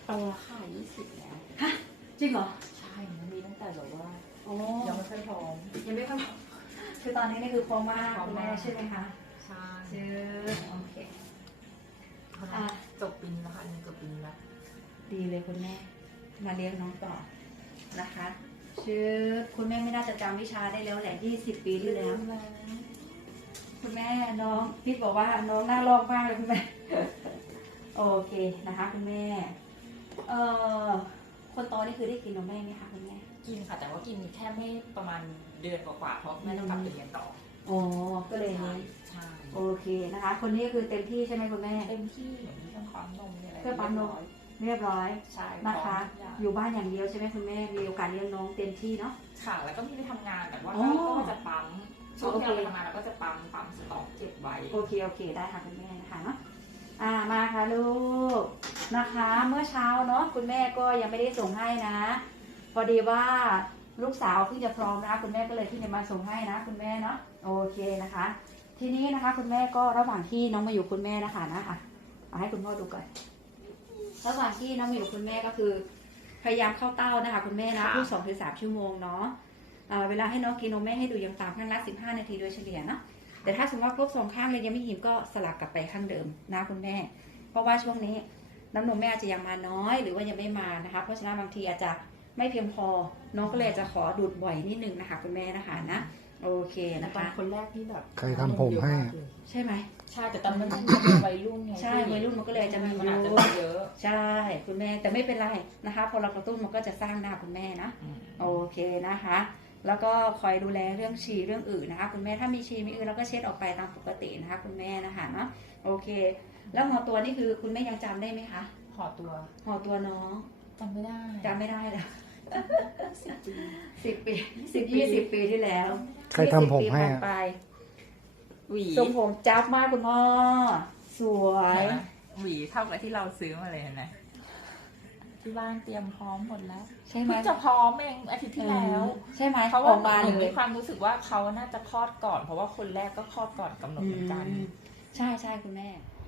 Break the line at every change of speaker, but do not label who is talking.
โตค่ะ20แล้ว
ฮะจริงเหรอ
ใช่มันมีตั้งแต่แบบว่า
โอ้
ยังไม่ค่อยพร้อม
ยังไม่ค่อยพร้อมคือตอนนี้นี่คือพร้อมมากคุณแม่ใช่ไหมคะ
ใช่
ชื่อโอเค
จบปีนี้แล้วค่ะจบปีนี้แล้ว
ดีเลยคุณแม่มาเลี้ยงน้องต่อนะคะชื่อคุณแม่ไม่น่าจะจำวิชาได้แล้วแหละ20 ปีที่แล้วคุณแม่น้องพี่บอกว่าน้องน่าลอกมากเลยคุณแม่โอเคนะคะคุณแม่คนโตนี่คือได้กินนมแม่ไหมคะคุณแม่
กินค่ะแต่ว่ากินแค่ไม่ประมาณเดือนกว่าเพราะแม่ต้องกลับไปเรียนต่อ
อ๋อก็เลย
ใช่
โอเคนะคะคนนี้คือเต็มที่ใช่ไหมคุณแม่
เต็มที่เหมือนที่ต้องปั๊มนมเนี่ยอะไร
เพื่อปั๊มนมเรียบร้อย
ใช่
นะคะอยู่บ้านอย่างเดียวใช่ไหมคุณแม่มีโอกาสเลี้ยงน้องเต็มที่เนาะ
ค่ะแล้วก็มีไปทำงานแต่ว่าก็จะปั๊มช่วงที่เราไปทำงานเราก็จะปั๊มสต็อกเก็บไว้
โอเคได้ค่ะคุณแม่นะคะเนาะมาค่ะลูกนะคะเมื่อเช้าเนาะคุณแม่ก็ยังไม่ได้ส่งให้นะพอดีว่าลูกสาวเพิ่งจะพร้อมนะคุณแม่ก็เลยที่จะมาส่งให้นะคุณแม่เนาะโอเคนะคะทีนี้นะคะคุณแม่ก็ระหว่างที่น้องมาอยู่คุณแม่นะคะเอาให้คุณพ่อดูก่อนระหว่างที่น้องมาอยู่คุณแม่ก็คือพยายามเข้าเต้านะคะคุณแม่นะทุก2-3 ชั่วโมงเนาะเวลาให้น้องกินนมแม่ให้ดูอย่างต่ำข้างละ15 นาทีโดยเฉลี่ยเนาะแต่ถ้าสมมติว่าครบ2 ข้างเลยยังไม่อิ่มก็สลับกลับไปข้างเดิมนะคุณแม่เพราะว่าช่วงนี้น้ำนมแม่อาจจะยังมาน้อยหรือว่ายังไม่มานะคะเพราะฉะนั้นบางทีอาจจะไม่เพียงพอน้องก็เลยจะขอดูดบ่อยนิดนึงนะคะคุณแม่นะคะนะโอเคนะคะ
คนแรกที่แบบ
ใครทำผมให้
ใช่ไหม
ใช่แต่ตอนนั้นมันวัยรุ่นไง
ใช่วัยรุ่นมันก็เลยจะมี
เยอะ
ใช่คุณแม่แต่ไม่เป็นไรนะคะพอเรากระตุ้นมันก็จะสร้างหน้าคุณแม่นะโอเคนะคะแล้วก็คอยดูแลเรื่องฉี่เรื่องอื่นนะคะคุณแม่ถ้ามีฉี่มีอื่นเราก็เช็ดออกไปตามปกตินะคะคุณแม่นะคะเนาะโอเคแล้วห่อตัวนี่คือคุณแม่ยังจำได้ไหมคะ
ห่อ
ตัวน้อง
จำไม่ได้
แล้ว10 ปี20 ปีที่แล้ว
ใครทำผมให้
หวี
ทรงผมจับมากคุณพ่อสวย
หวีเท่ากับที่เราซื้อมาเลยนะที่บ้านเตรียมพร้อมหมดแล้ว
ใช่ไหม
จะพร้อมเองอาทิตย์ที่แล้ว
ใช่ไหม
เขาว่ามีความรู้สึกว่าเขาน่าจะคลอดก่อนเพราะว่าคนแรกก็คลอดก่อนกำหนดเหมือนกัน
ใช่คุณแม่